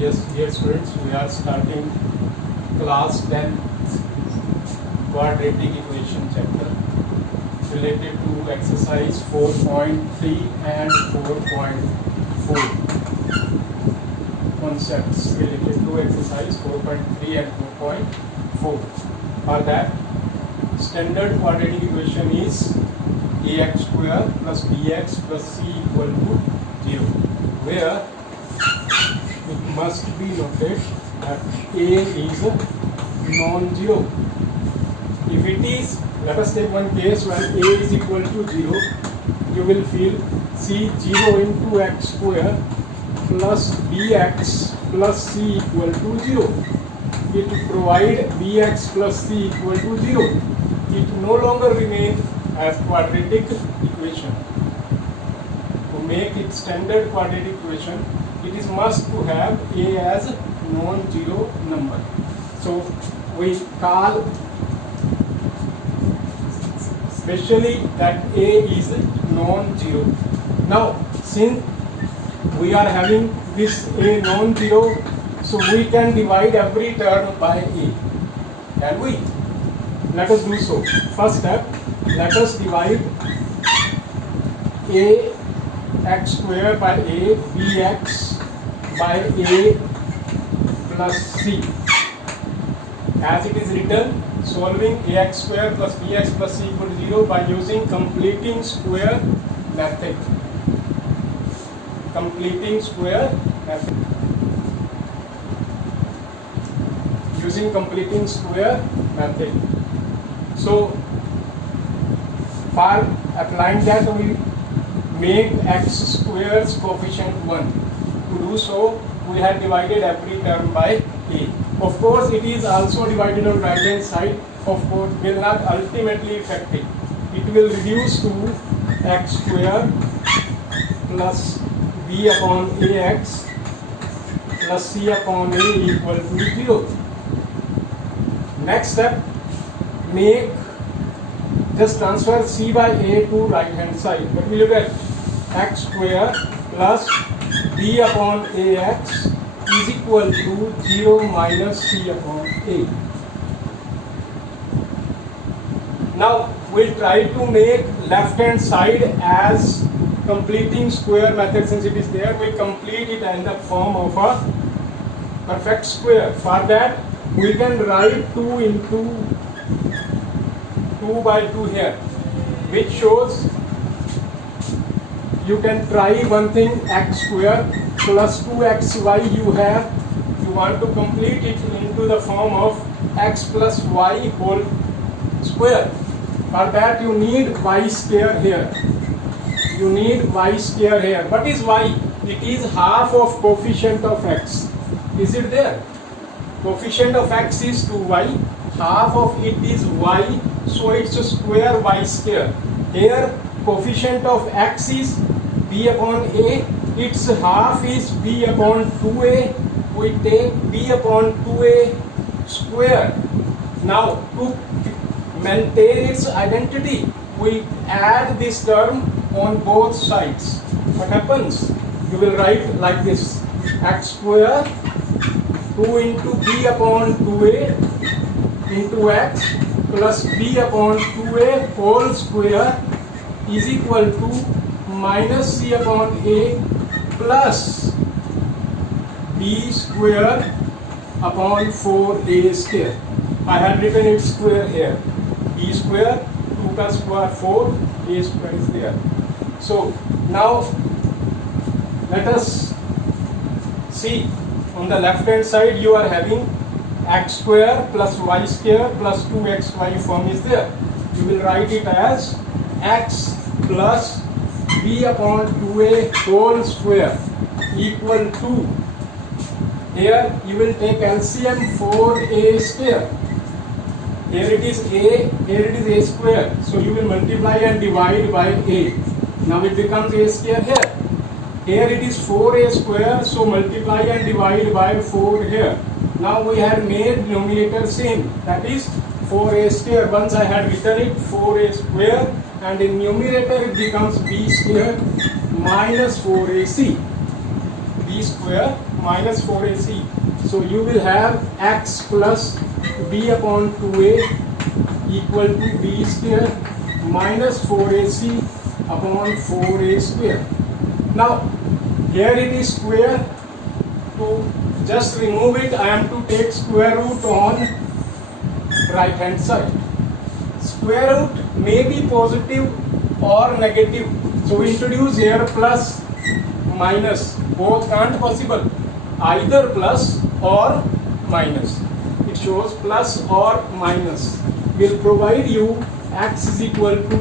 Yes, dear students, we are starting class 10th quadratic equation chapter related to exercise 4.3 and 4.4 concepts related to exercise 4.3 and 4.4. For that, standard quadratic equation is ax square plus bx plus c equal to 0, where it must be noted that a is non-zero. If it is, let us take one case when a is equal to 0, you will feel c 0 into x square plus bx plus c equal to 0. It provide bx plus c equal to 0. It no longer remains as quadratic equation. To make it standard quadratic equation, it is must to have a as non-zero number. So we call specially that a is non-zero. Now since we are having this a non-zero, so we can divide every term by a. Can we? Let us do so. First step, let us divide a x square by a bx by a plus c. As it is written, solving ax square plus bx plus c equal to 0 by using completing square method. Completing square method. Using completing square method. So for applying that, we make x square's coefficient 1. To do so, we have divided every term by a. Of course, it is also divided on right hand side. Of course, will not ultimately affect it. It will reduce to x square plus b upon ax plus c upon a equal to 0. Next step, just transfer c by a to right hand side. But we look at x square plus b upon ax is equal to 0 minus c upon a. Now we'll try to make left hand side as completing square method. Since it is there, we complete it in the form of a perfect square. For that, we can write 2 into 2 by 2 here, which shows you can try one thing, x square plus 2xy you have. You want to complete it into the form of x plus y whole square. For that you need y square here. You need y square here. What is y? It is half of coefficient of x. Is it there? Coefficient of x is 2y. Half of it is y. So it's a square y square. Here coefficient of x is b upon a. Its half is b upon 2a. We take b upon 2a square. Now to maintain its identity, we add this term on both sides. What happens? You will write like this: x square 2 into b upon 2a into x plus b upon 2a whole square is equal to minus c upon a plus b square upon 4a square. I have written it square here. B square, 2 plus square 4, a square is there. So now let us see, on the left hand side you are having x square plus y square plus 2xy form is there. You will write it as x plus b upon 2a whole square equal to, here you will take LCM 4a square. Here it is a, here it is a square. So you will multiply and divide by a. Now it becomes a square here. Here it is 4a square, so multiply and divide by 4 here. Now we have made denominator same, that is 4a square. Once I had written it 4a square, and in numerator it becomes b square minus 4ac. b square minus 4ac. So you will have x plus b upon 2a equal to b square minus 4ac upon 4a square. Now here it is square, to just remove it I am to take square root on right hand side. Square root may be positive or negative, so we introduce here plus minus, both can't possible, either plus or minus. It shows plus or minus will provide you x is equal to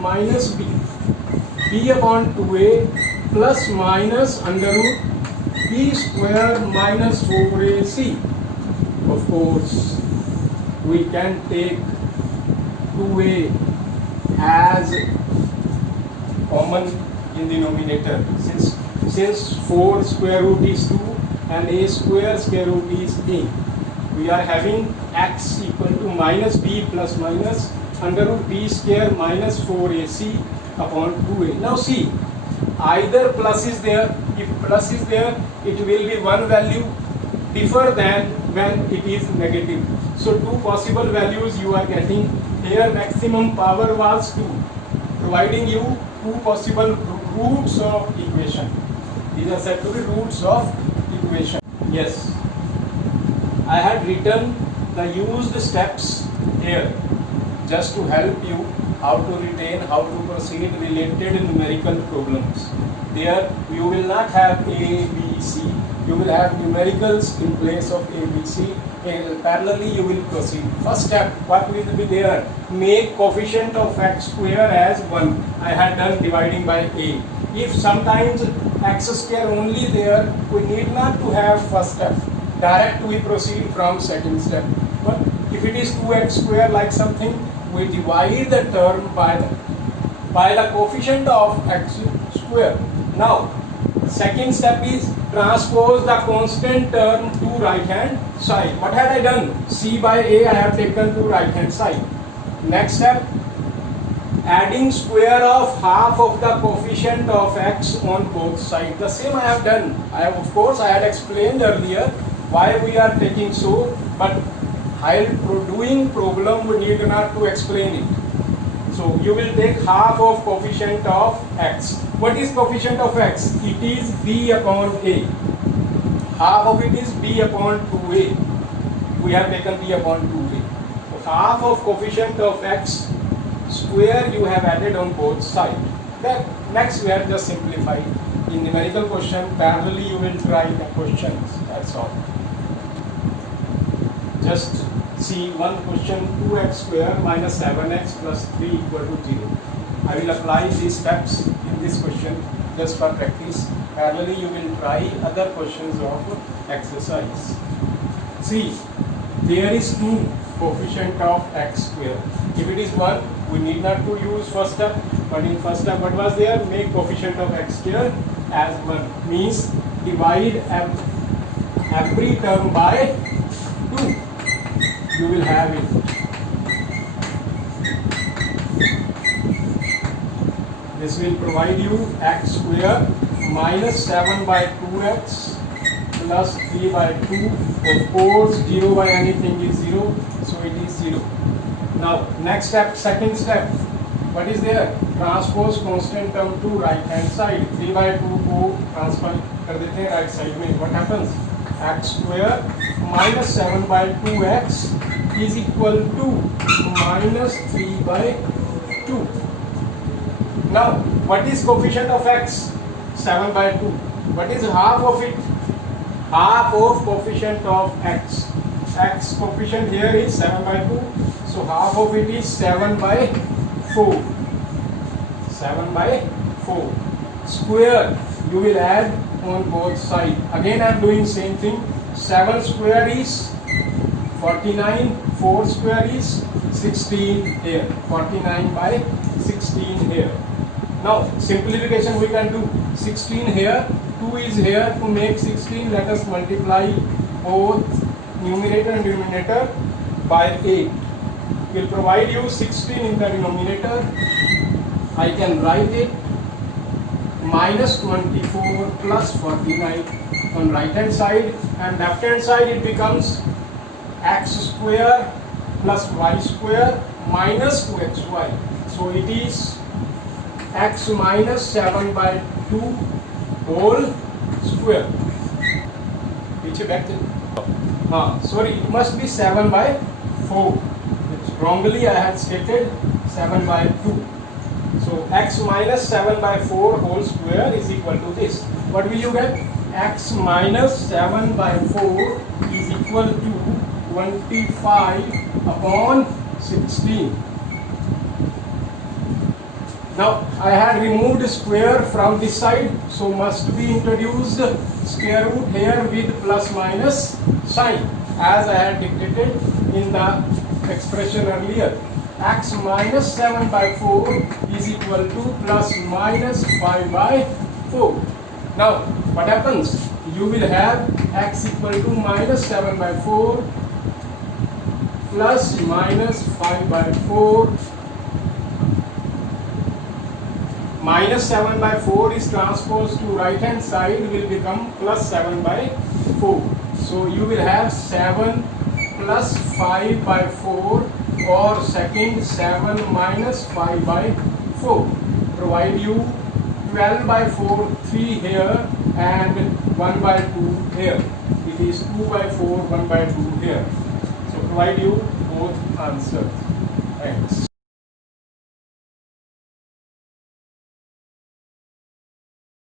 minus b upon 2a plus minus under root b square minus 4ac. Of course, we can take 2a as common in denominator, since 4 square root is 2 and a square root is a. We are having x equal to minus b plus minus under root b square minus 4ac upon 2a. Now see, either plus is there. If plus is there, it will be one value differ than when it is negative. So two possible values you are getting. Here maximum power was 2, providing you two possible roots of equation. These are said to be roots of equation. Yes, I had written the used steps here just to help you how to retain, how to proceed related numerical problems. There you will not have A, B, C. You will have numericals in place of A, B, C. And parallelly you will proceed. First step, what will be there? Make coefficient of x square as 1. I had done dividing by A. If sometimes x square only there, we need not to have first step. Direct we proceed from second step. But if it is 2x square like something, we divide the term by the coefficient of x square. Now, second step is transpose the constant term to right hand side. What had I done? C by A I have taken to right hand side. Next step, adding square of half of the coefficient of x on both sides. The same I have done. Of course I had explained earlier why we are taking so, but while doing problem we need not to explain it. So you will take half of coefficient of x. What is coefficient of x? It is b upon a. Half of it is b upon 2a. We have taken b upon 2a. So half of coefficient of x square you have added on both sides. Then next we have just simplified. In numerical question, parallelly you will try the questions. That's all. Just see one question, 2x square minus 7x plus 3 equal to 0. I will apply these steps in this question just for practice. Parallelly you will try other questions of exercise. See, there is 2 coefficient of x square. If it is 1, we need not to use first step, but in first step what was there? Make coefficient of x square as 1, means divide every term by 2. You will have it. This will provide you x square minus 7 by 2x plus 3 by 2. Of course 0 by anything is 0, so it is 0. Now next step, second step, what is there? Transpose constant term to right hand side. 3 by 2 को transfer कर देते हैं right side में. What happens? X square minus 7 by 2x is equal to minus 3 by 2. Now, what is coefficient of x? 7 by 2. What is half of it? Half of coefficient of x. X coefficient here is 7 by 2. So, half of it is 7 by 4. 7 by 4. Square you will add on both sides. Again I am doing same thing. 7 square is 49, 4 square is 16 here. 49 by 16 here. Now simplification we can do. 16 here, 2 is here. To make 16, let us multiply both numerator and denominator by 8. Will provide you 16 in the denominator. I can write it minus 24 plus 49 on right hand side, and left hand side it becomes x square plus y square minus 2xy. So it is x minus 7 by 2 whole square. Which back sorry, it must be 7 by 4. Wrongly I had stated 7 by 2. So x minus 7 by 4 whole square is equal to this. What will you get? X minus 7 by 4 is equal to 25 upon 16. Now I had removed square from this side, so must be introduced square root here with plus minus sign, as I had dictated in the expression earlier. X minus 7 by 4 is equal to plus minus 5 by 4. Now what happens? You will have x equal to minus 7 by 4 plus minus 5 by 4. Minus 7 by 4 is transposed to right hand side, will become plus 7 by 4. So you will have 7 plus 5 by 4, or second 7 minus 5 by 4. Provide you 12 by 4, 3 here, and 1 by 2 here. It is 2 by 4, 1 by 2 here. So provide you both answers. Thanks.